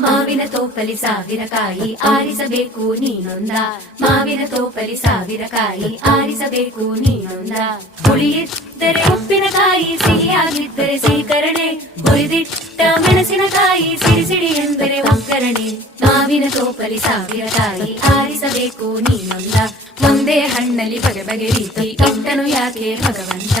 ಮಾವಿನ ತೋಪಲಿ ಸಾವಿರ ಕಾಯಿ ಆರಿಸಬೇಕು ನೀನೊಂದ, ಮಾವಿನ ತೋಪಲಿ ಸಾವಿರ ಕಾಯಿ ಆರಿಸಬೇಕು ನೀನೊಂದ. ಹುಳಿಯಿದ್ದರೆ ಉಪ್ಪಿನಕಾಯಿ, ಸಿಹಿಯಾಗಿದ್ದರೆ ಸೀಕರಣೆ, ಹುರಿದಿಟ್ಟ ಮೆಣಸಿನಕಾಯಿ, ಸಿಡಿ ಸಿಡಿ ಎಂದರೆ ಒಗ್ಗರಣೆ. ಮಾವಿನ ತೋಪಲಿ ಸಾವಿರ ಕಾಯಿ ಆರಿಸಬೇಕು ನೀನೊಂದ, ಒಂದೇ ಹಣ್ಣಲ್ಲಿ ಬಗೆ ಬಗೆ ರೀತಿ ಇಟ್ಟನು ಯಾಕೆ ಭಗವಂತ.